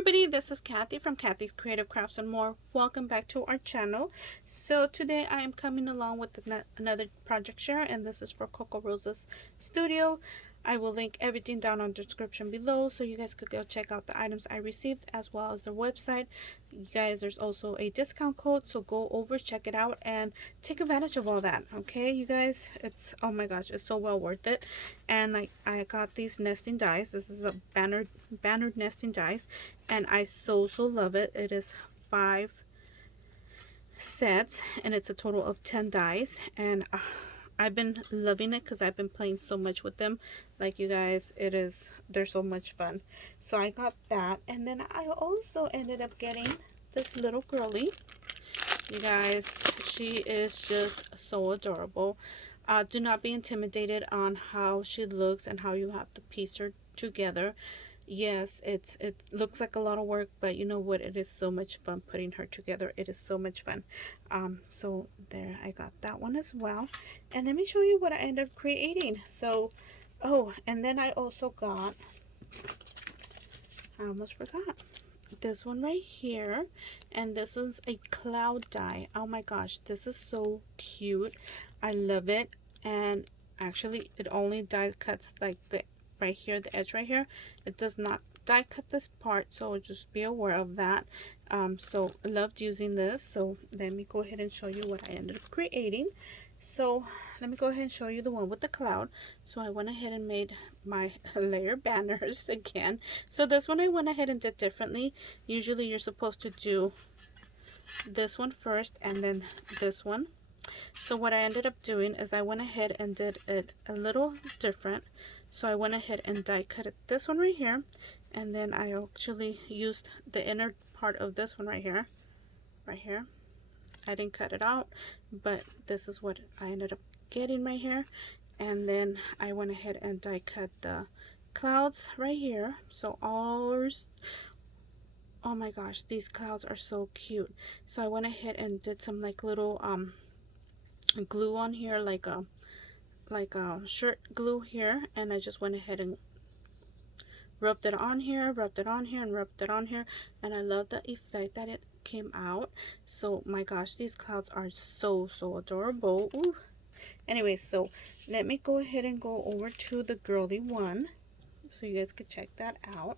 everybody, this is Kathy from Kathy's Creative Crafts and More. Welcome back to our channel. So today I am coming along with another project share, and this is for Kokorosa's Studio. I will link everything down on the description below so you guys could go check out the items I received as well as their website. You guys, there's also a discount code, so go over, check it out, and take advantage of all that. Okay, you guys, it's, oh my gosh, it's so well worth it. And like, I got these nesting dies. This is a bannered nesting dies, and I so love it. It is 5 sets and it's a total of 10 dies, and I've been loving it because I've been playing so much with them. Like, you guys, they're so much fun. So I got that, and then I also ended up getting this little girly. You guys, she is just so adorable. Do not be intimidated on how she looks and how you have to piece her together. Yes, it looks like a lot of work, but you know what, it is so much fun putting her together. It is so much fun. So there, I got that one as well, and let me show you what I ended up creating. So, oh, and then I also got, I almost forgot, this one right here, and this is a cloud die. Oh my gosh, this is so cute. I love it. And actually, it only die cuts like the right here, the edge right here. It does not die cut this part, so just be aware of that. So I loved using this. So let me go ahead and show you what I ended up creating. So let me go ahead and show you the one with the cloud. So I went ahead and made my layer banners again. So this one I went ahead and did differently. Usually you're supposed to do this one first and then this one. So what I ended up doing is I went ahead and did it a little different. So I went ahead and die cut it, this one right here, and then I actually used the inner part of this one right here. I didn't cut it out, but this is what I ended up getting right here. And then I went ahead and die cut the clouds right here. So ours, oh my gosh, these clouds are so cute. So I went ahead and did some like little glue on here, like a shirt glue here, and I just went ahead and rubbed it on here, and rubbed it on here, and I love the effect that it came out. So my gosh, these clouds are so adorable. Ooh. Anyway, so let me go ahead and go over to the girly one so you guys could check that out.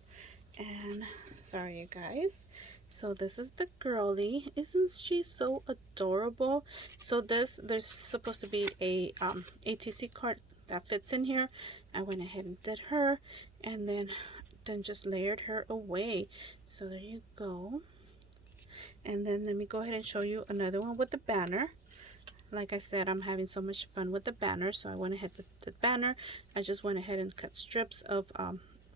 And sorry you guys, so this is the girly. Isn't she so adorable? So there's supposed to be a ATC card that fits in here. I went ahead and did her, and then just layered her away. So there you go. And then let me go ahead and show you another one with the banner. Like I said, I'm having so much fun with the banner, so I went ahead with the banner. I just went ahead and cut strips of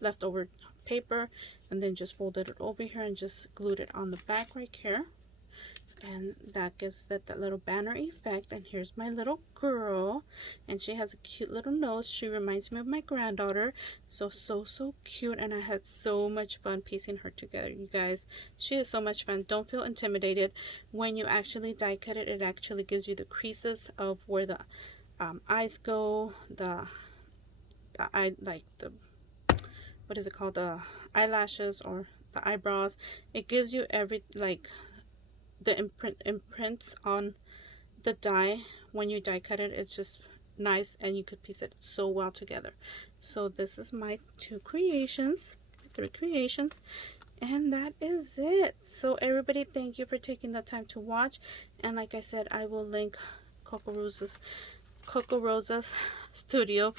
leftover paper, and then just folded it over here and just glued it on the back right here, and that gives that little banner effect. And here's my little girl, and she has a cute little nose. She reminds me of my granddaughter. So cute, and I had so much fun piecing her together, you guys. She is so much fun. Don't feel intimidated when you actually die cut it. It actually gives you the creases of where the eyes go, the eye, like the, what is it called, the eyelashes or the eyebrows. It gives you every, like, the imprints on the die when you die cut it. It's just nice, and you could piece it so well together. So this is my 3 creations, and that is it. So everybody, thank you for taking the time to watch, and like I said, I will link Kokorosa's Studio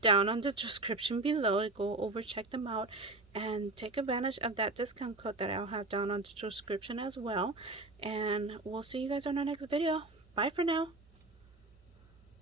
down on the description below. Go over, check them out, and take advantage of that discount code that I'll have down on the description as well. And we'll see you guys on our next video. Bye for now.